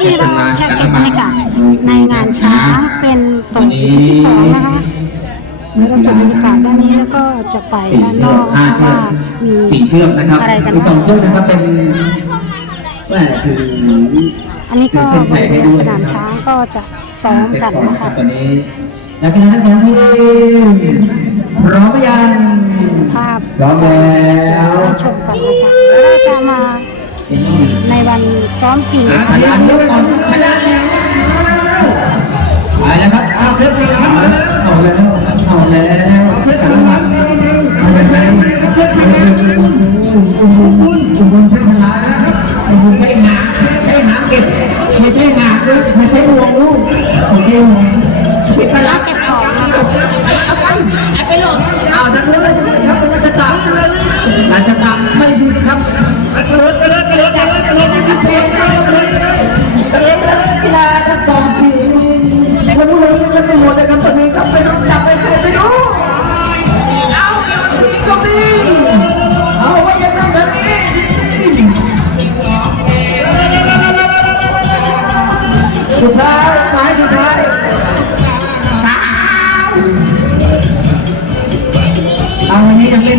ที่เราจะเก็บบรรยากาศในงานช้างเป็นตรงที่สองนะคะเราเก็บบรรยากาศด้านนี้แล้วก็จะไปสี่ด้านนเชืออกกห้าเชือว่ามีสี่เชือกนะครับอะไรกันมีสองเชือกนะครับเป็นแหม่ถืออันนี้ก็เส้นบริเวณสนามช้างก็จะซ้อมเสร็จกันก่อนนะนะครัคะบตอนนี้นักกีฬาทั้งสองทีมพร้อมหรือยังภาพพร้อมแล้ว ชมกันนะคะเราจะมา ในวันซ้อมจริงพยานด้วยก่อนพยานแล้วไปแล้วครับเอาเรียบร้อยเอาแล้วเอาแล้วเอาแล้วเพื่อนกันมาเอาไปไหนเพื่อนกันมาอุ่นอุ่นอุ่นอุ่นอุ่นเพื่อนพลานะครับอุ่นใช้หางใช้หางเก็บไม่ใช่หางด้วยไม่ใช่งวงลูกโอเคปิดตลาเก็บของนะคะไปหลบเอาดันเลยครับมันจะตับมันจะตับ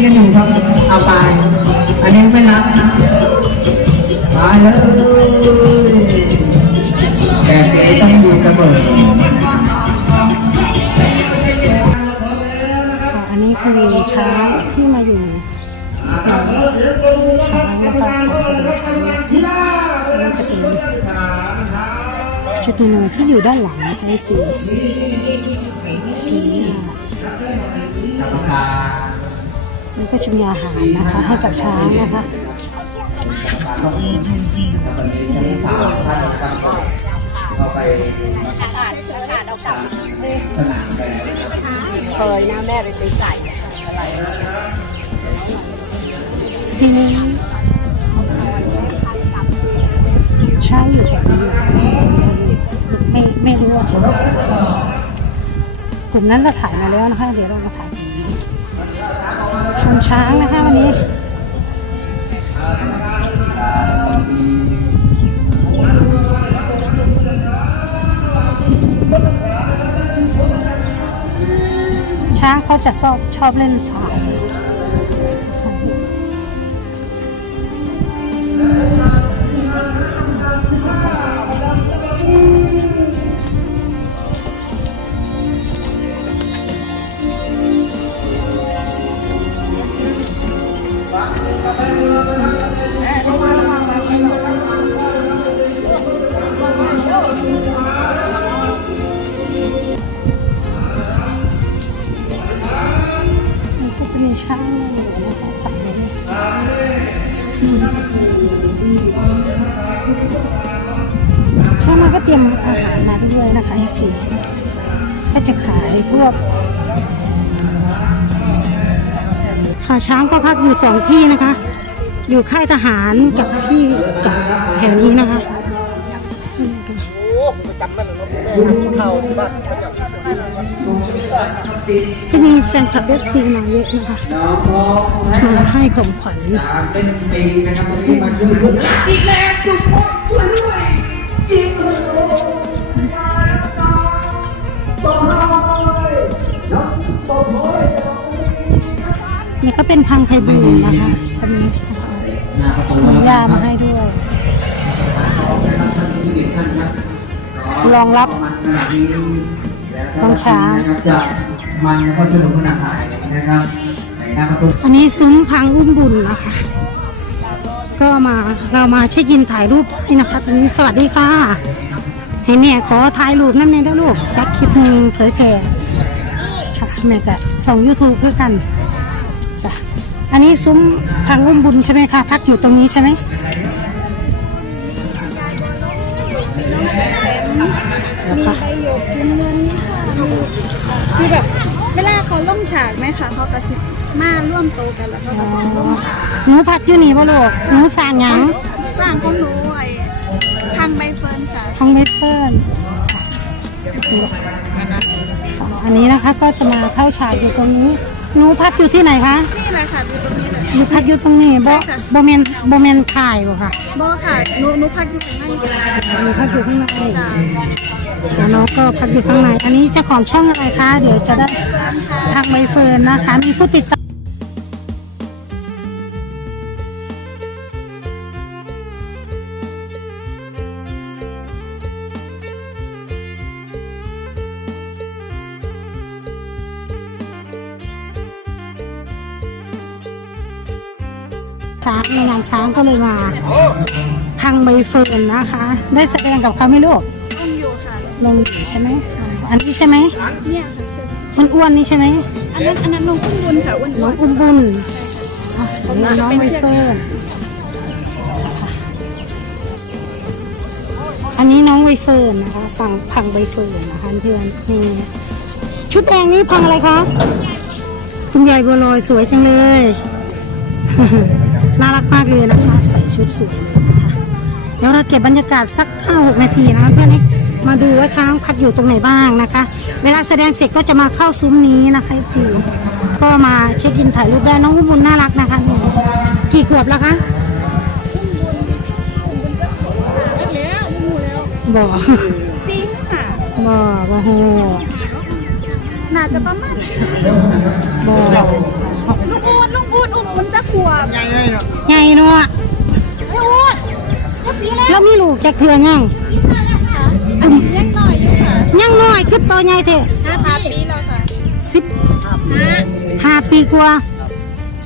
กันอยู่ครับ เอาไป อันนี้ไม่รับนะไปเลยแต่เสียต้องดูเสมออันนี้คือช้างที่มาอยู่ช้างนะคะของช้างนี่จะเป็นชุดหนึ่งที่อยู่ด้านหลังนะคะสีสี นี่ก็จะมีอาหารนะคะ ให้กับช้างนะคะเคยนะแม่ไปตีไก่อะไรทีนี้ช้างอยู่แถวนี้ไม่ไม่รู้ว่ากลุ่มนั้นเราถ่ายมาแล้วนะคะ เดี๋ยวเรามาถ่ายกลุ่มนี้ ชนช้างนะคะวันนี้ช้างเขาจะชอบชอบเล่นสาย ช่างอยู่นะคะฝั่งนี้ช่างมันก็เตรียมอาหารมาด้วยนะคะ F4 ก็จะขายพวกหาช้างก็พักอยู่สองที่นะคะ อยู่ค่ายทหารกับที่กับแถวนี้นะคะ ก็มีแฟนคลับเอฟซีมาเยอะนะคะมาให้ของขวัญเป็นจริงนะครับวันนี้มาช่วยลูกอีกแล้วจุดพ่อช่วยด้วยจริงเลยต่อเลยนะต่อเลยนี่ก็เป็นพังไพบูลย์นะคะก็มีหน้าประตูถุงยามาให้ด้วยรองรับ น้องช้างจะมันแล้วก็สนุกขนาดไหนนะครับในหน้าประตูอันนี้ซุ้มพังอุ้มบุญนะคะ ก็มาเรามาเช็คอินถ่ายรูปให้นะคะตรงนี้สวัสดีค่ะ ให้แม่ขอถ่ายรูปนั่นเองนะลูกจัดคลิปหนึ่งเผยแพร่ค่ะแม่ก็ส่งยูทูบเพื่อกันจ้ะอันนี้ซุ้มพังอุ้มบุญใช่ไหมคะพักอยู่ตรงนี้ใช่ไหมนะคะ คือแบบเวลาเขาล่มฉากไหมคะเขากระซิบมาร่วมโตกันแล้วเขากระซิบล่มฉากหนูพักอยู่นี่ป่ะลูกหนูสั่งหยังสร้างของหนูไอ้ทางใบเฟิร์นค่ะทองเมเฟิร์นอันนี้นะคะก็จะมาเข้าฉากอยู่ตรงนี้ หนูพักอยู่ที่ไหนคะ นี่แหละค่ะดูตรงนี้เลย หนูพักอยู่ตรงนี้บ่ใช่ค่ะ บ่แมนบ่แมนถ่ายบ่ค่ะบอค่ะหนูหนูพักอยู่ข้างในหนูพักอยู่ข้างในจ้าแล้วน้องก็พักอยู่ข้างใน อันนี้เจ้าของช่องอะไรคะ เดี๋ยวจะได้ทางใบเฟิร์นนะคะ มีผู้ติดต ช้างในงานช้างก็เลยมาทางใบเฟิร์นนะคะ ได้แสดงกับเขาไหม่ลูกต้นอยู่ค่ะลงอยู่ใช่ไหมอ่าอันนี้ใช่ไหมเนี่ยค่ะใช่อ้วนๆนี่ใช่ไหมอันนั้นอันนั้นน้องอุ้มบุญค่ะอ้วนน้องอุ้มบุญอะอันนี้น้องใบเฟิร์นอันนี้น้องใบเฟิร์นนะคะฝั่งพังใบเฟิร์นนะคะเพื่อนนี่ชุดแดงนี้พังอะไรคะคุณยายบัวลอยสวยจังเลย น่ารักมากเลยนะคะ ใส่ชุดสวยเลยนะคะเดี๋ยวเราเก็บบรรยากาศสักห้าหกนาทีนะคะเพื่อนนี่มาดูว่าช้างพักอยู่ตรงไหนบ้างนะคะ เวลาแสดงเสร็จก็จะมาเข้าซุ้มนี้นะคะทีก็มาเช็คอินถ่ายรูปได้น้องอุ้มบุญน่ารักนะคะนี่กี่ขวบแล้วคะเล็กแล้วมูแล้วบอกซิงค่ะบอกว่าโหน่าจะประมาณบ อุ้มบุญจะขวบใหญ่เนาะแล้วมีลูกจะเครือยังค่ะอันนี้เล็กหน่อยอยู่ค่ะยังน้อยขึ้นตัวใหญ่เถอะห้าปีแล้วค่ะสิบห้าปีกว่า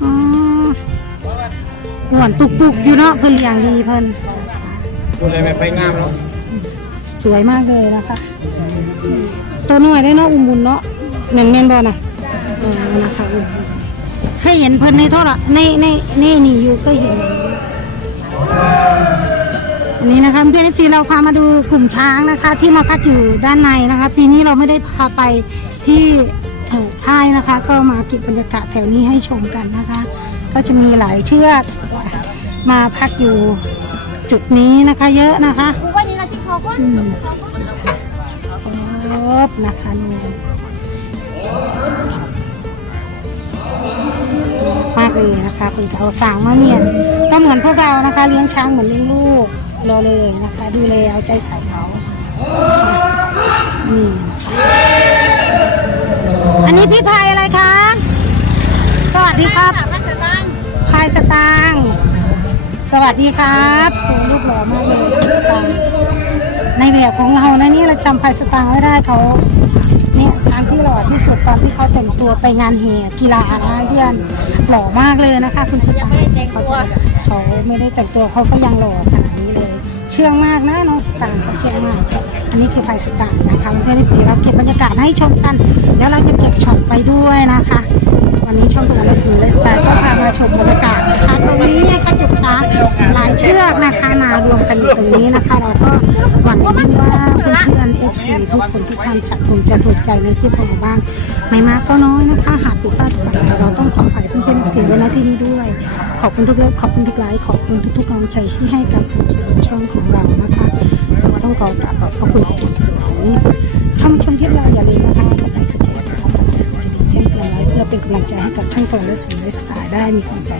อ๋อหวนตุกๆอยู่เนาะเพิ่นเลี้ยงดีเพิ่นดูเลยไม่ไปงามแล้วสวยมากเลยนะคะตัวน้อยได้เนาะอุ้มบุญเนาะแม่นแม่นบ่น่ะนะคะอุ้มบุญ เคยเห็นเพิ่นในโทรศัพท์ในในในนี่อยู่เคยเห็นอันนี้นะคะเพื่อนซีเราพามาดูกลุ่มช้างนะคะ ที่มาพักอยู่ด้านในนะคะ ปีนี้เราไม่ได้พาไปที่เอ่อค่ายนะคะ ก็มาเก็บบรรยากาศแถวนี้ให้ชมกันนะคะ ก็จะมีหลายเชือกมาพักอยู่จุดนี้นะคะเยอะนะคะวันนี้เราจะขอว่าอืมครบนะคะนี่ มากเลยนะคะคุณเอาสางมาเมียนก็เหมือนพวกเรานะคะ เลี้ยงช้างเหมือนเลี้ยงลูกรอเลยนะคะ ดูแลเอาใจใส่เขาอันนี้พี่พายอะไรคะ สวัสดีครับมาเสร็จบ้างพายสตางสวัสดีครับคุณลูกหล่อมากเลยพายสตางในแบบของเรานะนี่เราจำพายสตางไว้ได้เขาเนี่ยช้างที่หล่อที่ ตอนที่เขาแต่งตัวไปงานแห่กีฬานะเพื่อนหล่อมากเลยนะคะ คุณสตางค์เขาจะเขาไม่ได้แต่งตัวเขาก็ยังหล่อขนาดนี้เลย เชื่องมากนะน้องสตางค์เขาเชื่องมาก อันนี้คือไฟสตางค์นะคะเพื่อนที่เราเก็บบรรยากาศให้ชมกัน แล้วเราจะเก็บช็อตไปด้วยนะคะ วันนี้ช่องตัวเลสมิเลสไตล์ก็พามาชมบรรยากาศนะคะตรงนี้นะคะจุดช้างหลายเชือกนะคะมารวมกันอยู่ตรงนี้นะคะ เราก็หวังว่าเพื่อนๆเอฟซีทุกคนทุกท่านจะคงจะถูกใจในคลิปของเราบ้างไม่มากก็น้อยนะคะหากถูกพลาดไปเราต้องขออภัยเพื่อนๆสิ่งไว้ณที่นี้ด้วย ขอบคุณทุกเลิฟขอบคุณทุกไลค์ขอบคุณทุกๆกำลังใจที่ให้การสนับสนุนช่องของเรานะคะต้องขอกราบขอบพระคุณอย่างสูงคำชมที่เราอย่าลืมนะคะ เป็นกำลังใจให้กับช่องตัวและสูนแลสไตล์ได้มีความใจ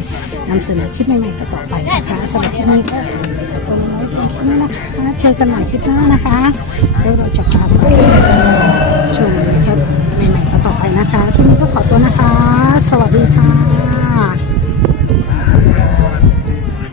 นำเสนอคลิปใหม่ๆต่อไปนะคะสำหรับที่นี้นี่นะคะเจอกันใหม่คลิปหน้านะคะแล้วเราจะพาไปชมคลิปใหม่ๆต่อไปนะคะที่นี้ก็ขอตัวนะคะ สวัสดีค่ะ